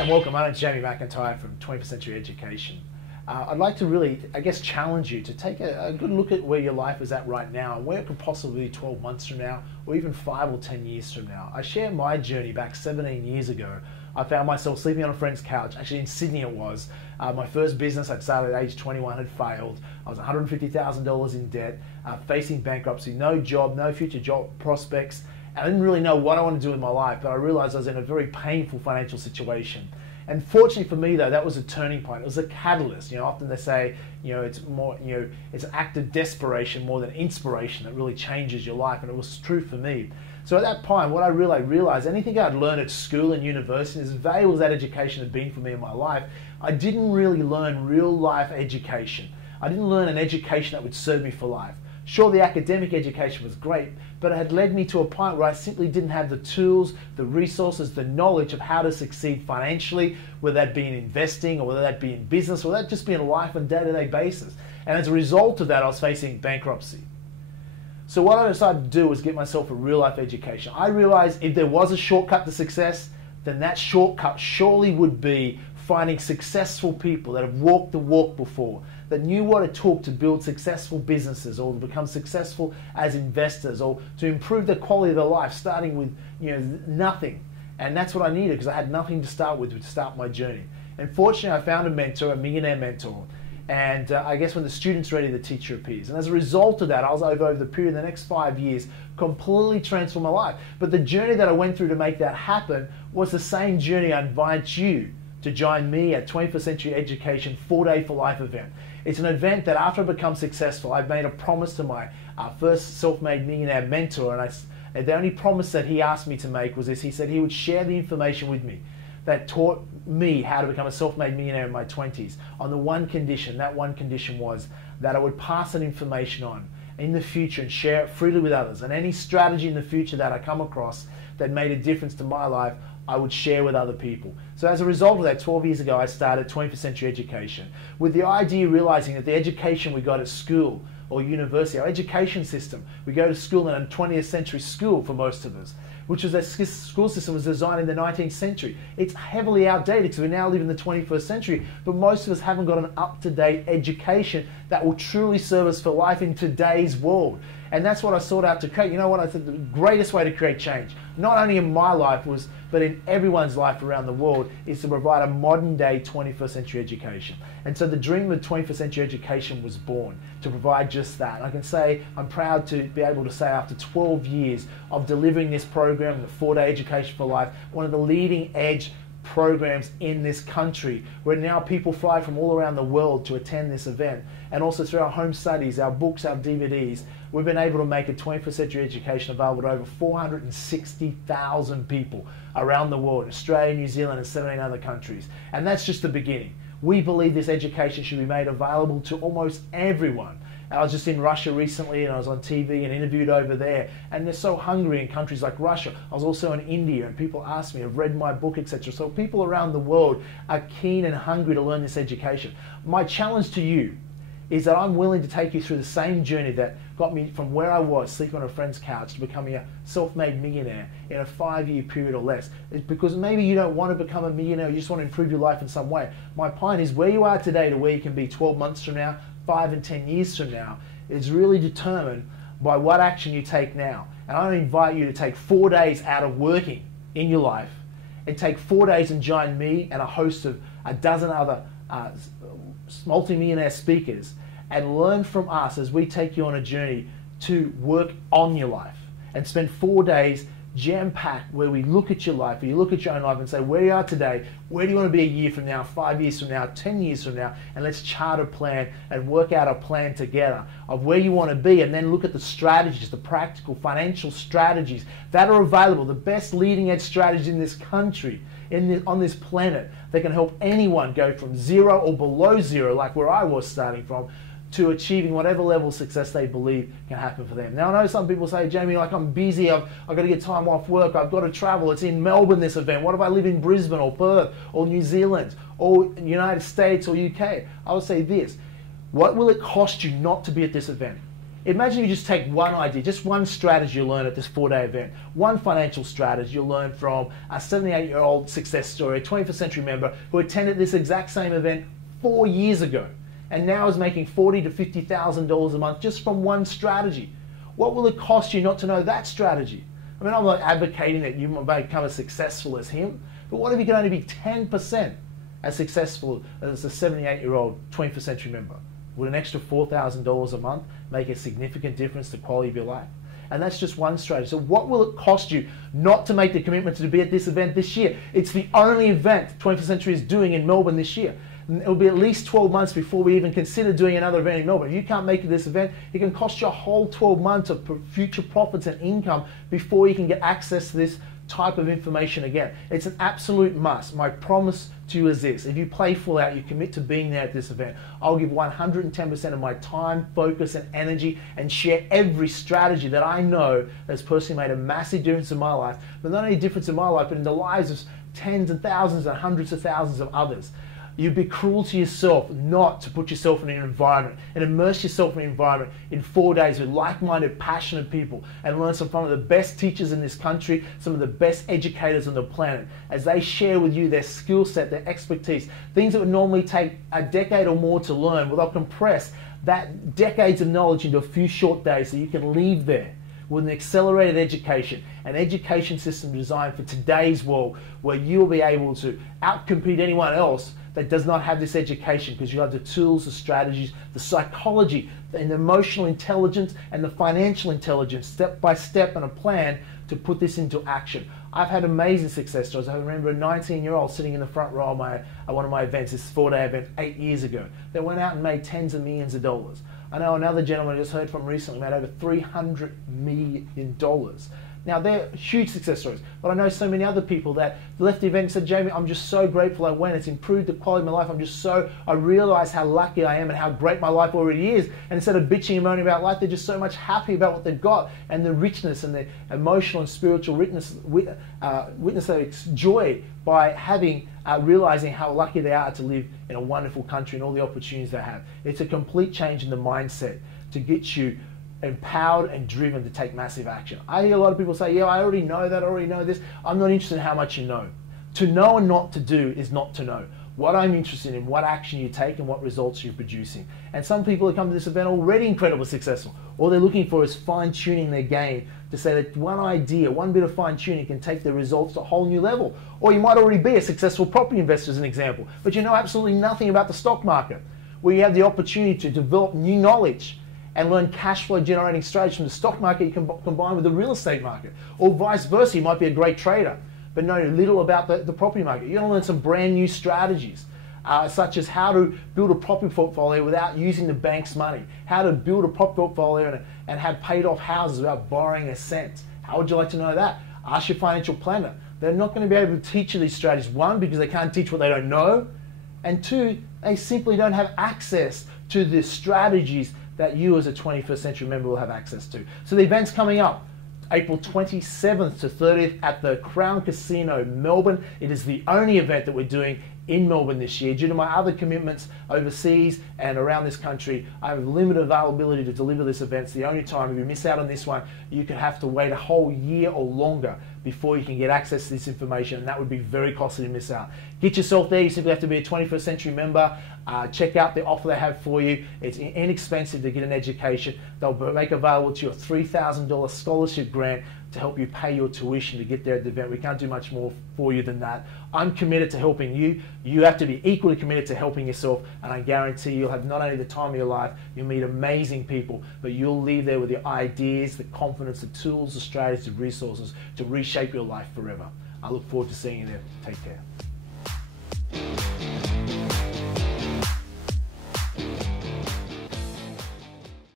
Hi and welcome. My name's Jamie McIntyre from 21st Century Education. I'd like to really, challenge you to take a good look at where your life is at right now and where it could possibly be 12 months from now or even 5 or 10 years from now. I share my journey back 17 years ago. I found myself sleeping on a friend's couch, actually in Sydney it was. My first business I'd started at age 21 had failed. I was $150,000 in debt, facing bankruptcy, no job, no future job prospects. I didn't really know what I wanted to do with my life, but I realized I was in a very painful financial situation. And fortunately for me, though, that was a turning point. It was a catalyst. Often they say, it's more, it's an act of desperation more than inspiration that really changes your life, and it was true for me. So at that point, what I really realized, anything I'd learned at school and university, as valuable as that education had been for me in my life, I didn't really learn real life education. I didn't learn an education that would serve me for life. Sure, the academic education was great, but it had led me to a point where I simply didn't have the tools, the resources, the knowledge of how to succeed financially, whether that be in investing or whether that be in business or that just be in life on a day-to-day basis. And as a result of that, I was facing bankruptcy. So what I decided to do was get myself a real-life education. I realized if there was a shortcut to success, then that shortcut surely would be finding successful people that have walked the walk before, that knew what it took to build successful businesses or to become successful as investors or to improve the quality of their life, starting with nothing. And that's what I needed because I had nothing to start with to start my journey. And fortunately, I found a mentor, a millionaire mentor. And I guess when the student's ready, the teacher appears. And as a result of that, I was over the period of the next 5 years, completely transformed my life. But the journey that I went through to make that happen was the same journey I invite you to join me at 21st Century Education 4-Day for Life event. It's an event that after I become successful, I've made a promise to my first self-made millionaire mentor, and the only promise that he asked me to make was this. He said he would share the information with me that taught me how to become a self-made millionaire in my 20s on the one condition. That one condition was that I would pass that information on in the future and share it freely with others. And any strategy in the future that I come across that made a difference to my life, I would share with other people. So as a result of that, 12 years ago, I started 21st Century Education with the idea realizing that the education we got at school or university, our education system, we go to school in a 20th century school for most of us, which was a school system was designed in the 19th century. It's heavily outdated because we now live in the 21st century, but most of us haven't got an up-to-date education that will truly serve us for life in today's world. And that's what I sought out to create. You know what? I think the greatest way to create change, not only in my life, but in everyone's life around the world, is to provide a modern-day 21st century education. And so the dream of 21st century education was born to provide just that. And I can say I'm proud to be able to say after 12 years of delivering this program, the 4-Day Education for Life, one of the leading edge programs in this country, where now people fly from all around the world to attend this event. And also through our home studies, our books, our DVDs, we've been able to make a 21st century education available to over 460,000 people around the world, Australia, New Zealand, and 17 other countries. And that's just the beginning. We believe this education should be made available to almost everyone. I was just in Russia recently and I was on TV and interviewed over there, and they're so hungry in countries like Russia. I was also in India and people asked me, have read my book, etc. So people around the world are keen and hungry to learn this education. My challenge to you is that I'm willing to take you through the same journey that got me from where I was, sleeping on a friend's couch, to becoming a self-made millionaire in a 5-year period or less. It's because maybe you don't want to become a millionaire, you just want to improve your life in some way. My point is where you are today to where you can be 12 months from now, 5 and 10 years from now, is really determined by what action you take now. And I invite you to take 4 days out of working in your life and take 4 days and join me and a host of a dozen other multi-millionaire speakers and learn from us as we take you on a journey to work on your life and spend 4 days jam-packed where we look at your life, where you look at your own life and say, where you are today, where do you want to be a year from now, 5 years from now, 10 years from now, and let's chart a plan and work out a plan together of where you want to be, and then look at the strategies, the practical financial strategies that are available, the best leading edge strategies in this country, on this planet, that can help anyone go from 0 or below 0, like where I was starting from, to achieving whatever level of success they believe can happen for them. Now I know some people say, Jamie, like I'm busy, I've got to get time off work, I've got to travel, it's in Melbourne this event, what if I live in Brisbane or Perth or New Zealand or United States or UK? I would say this, what will it cost you not to be at this event? Imagine you just take one idea, just one strategy you learn at this 4-day event, one financial strategy you learn from a 78-year-old success story, a 21st century member who attended this exact same event 4 years ago and now is making $40,000 to $50,000 a month just from one strategy. What will it cost you not to know that strategy? I mean, I'm not advocating that you might become as successful as him, but what if you can only be 10% as successful as a 78-year-old 21st century member? Would an extra $4,000 a month make a significant difference to the quality of your life? And that's just one strategy. So what will it cost you not to make the commitment to be at this event this year? It's the only event 21st Century is doing in Melbourne this year. It will be at least 12 months before we even consider doing another event in Melbourne. If you can't make this event, it can cost you a whole 12 months of future profits and income before you can get access to this type of information again. It's an absolute must. My promise to you is this: if you play full out, you commit to being there at this event, I'll give 110% of my time, focus, and energy and share every strategy that I know has personally made a massive difference in my life, but not only a difference in my life, but in the lives of tens and thousands and hundreds of thousands of others. You'd be cruel to yourself not to put yourself in an environment and immerse yourself in an environment in 4 days with like-minded, passionate people and learn from the best teachers in this country, some of the best educators on the planet, as they share with you their skill set, their expertise, things that would normally take a decade or more to learn. Well, they'll compress that decades of knowledge into a few short days so you can leave there with an accelerated education, an education system designed for today's world where you'll be able to outcompete anyone else that does not have this education, because you have the tools, the strategies, the psychology, and the emotional intelligence and the financial intelligence, step by step, and a plan to put this into action. I've had amazing success stories. I remember a 19-year-old sitting in the front row at one of my events, this 4-day event 8 years ago, that went out and made tens of millions of dollars. I know another gentleman I just heard from recently made over $300 million. Now, they're huge success stories, but I know so many other people that left the event and said, Jamie, I'm just so grateful I went. It's improved the quality of my life. I realize how lucky I am and how great my life already is. And instead of bitching and moaning about life, they're just so much happy about what they've got and the richness and the emotional and spiritual witness they enjoy by realizing how lucky they are to live in a wonderful country and all the opportunities they have. It's a complete change in the mindset to get you empowered and driven to take massive action. I hear a lot of people say, yeah, I already know that, I already know this. I'm not interested in how much you know. To know and not to do is not to know. What I'm interested in, what action you take and what results you're producing. And some people that come to this event are already incredibly successful. All they're looking for is fine-tuning their game to say that one idea, one bit of fine-tuning can take their results to a whole new level. Or you might already be a successful property investor as an example, but you know absolutely nothing about the stock market, where you have the opportunity to develop new knowledge and learn cash flow generating strategies from the stock market you can combine with the real estate market. Or vice versa, you might be a great trader, but know little about the property market. You're gonna learn some brand new strategies, such as how to build a property portfolio without using the bank's money, how to build a property portfolio and have paid off houses without borrowing a cent. How would you like to know that? Ask your financial planner. They're not gonna be able to teach you these strategies, one, because they can't teach what they don't know, and two, they simply don't have access to the strategies that you as a 21st century member will have access to. So the event's coming up April 27th to 30th at the Crown Casino, Melbourne. It is the only event that we're doing in Melbourne this year. Due to my other commitments overseas and around this country, I have limited availability to deliver this event. It's the only time. If you miss out on this one, you could have to wait a whole year or longer before you can get access to this information, and that would be very costly to miss out. Get yourself there. You simply have to be a 21st century member. Check out the offer they have for you. It's inexpensive to get an education. They'll make available to you a $3,000 scholarship grant to help you pay your tuition to get there at the event. We can't do much more for you than that. I'm committed to helping you. You have to be equally committed to helping yourself, and I guarantee you'll have not only the time of your life, you'll meet amazing people, but you'll leave there with the ideas, the confidence, the tools, the strategies, the resources to reshape your life forever. I look forward to seeing you there. Take care.